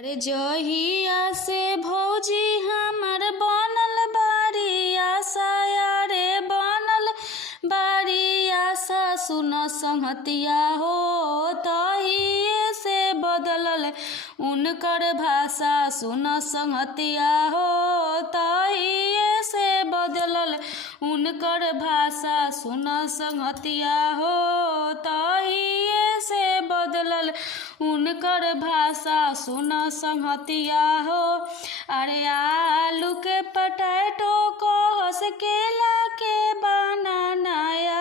अरे जहिया से भौजी हमर बनल बारी आशा, रे बनल बारी आशा, सुन संगतिया हो तहिए से बदलल उनकर भाषा, सुन संगतिया हो तहिए से बदलल उनकर भाषा, सुन संगतिया हो तहिए से बदलल उनकर भाषा, सुन संगतिया हो। अरे आलू के पटैटो कहस केला के बनाना,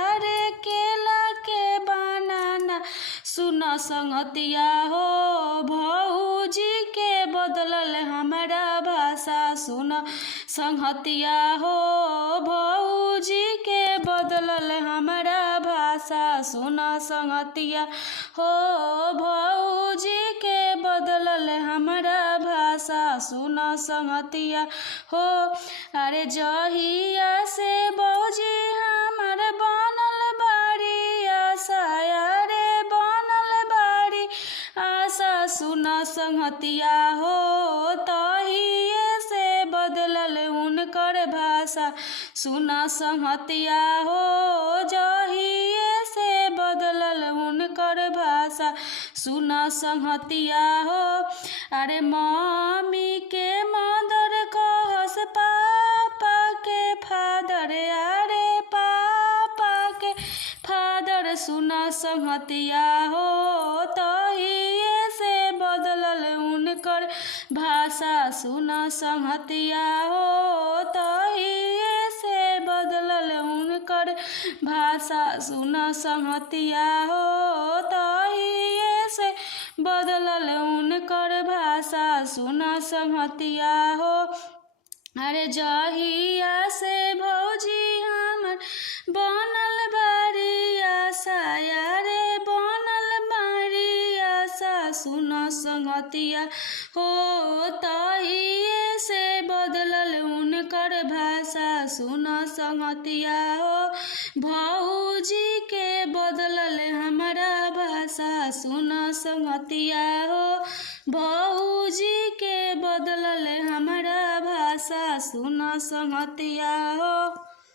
अरे केला के बनाना, सुन संगतिया हो भौजी के बदलल हमारा भाषा, सुन संगतिया हो भौजी के बदलल हमारा भाषा, सुन संगतिया हो भौजी के बदलल हमारा भाषा, सुन संगतिया हो। अरे जहिया से भौजी हमर बनल बारी आशा, रे बनल बारी आशा, सुन संगतिया हो तहिए से बदलल उनकर भाषा, सुन संगतिया हो जहिए से बदलल उनकर भाषा, सुन संगतिया हो। अरे मम्मी के मदर कहस पापा के फादर, अरे पापा के फादर, सुन संगतिया हो तहिए से बदलल उनकर भाषा, सुन संगतिया हो तहिए से बदलल उनकर भाषा, सुन संगतिया हो तहिए से बदलल उनकर भाषा, सुन संगतिया हो। अरे जहिया से भौजी हमर बनल बारी आशा, रे बनल बारी आशा, सुन संगतिया हो तहिए से बदलल उनकर भाषा, सुन संगतिया हो भौजी के बदलल हमारा भाषा, सुन संगतिया हो भौजी के बदलल हमारा भाषा, सुन संगतिया हो।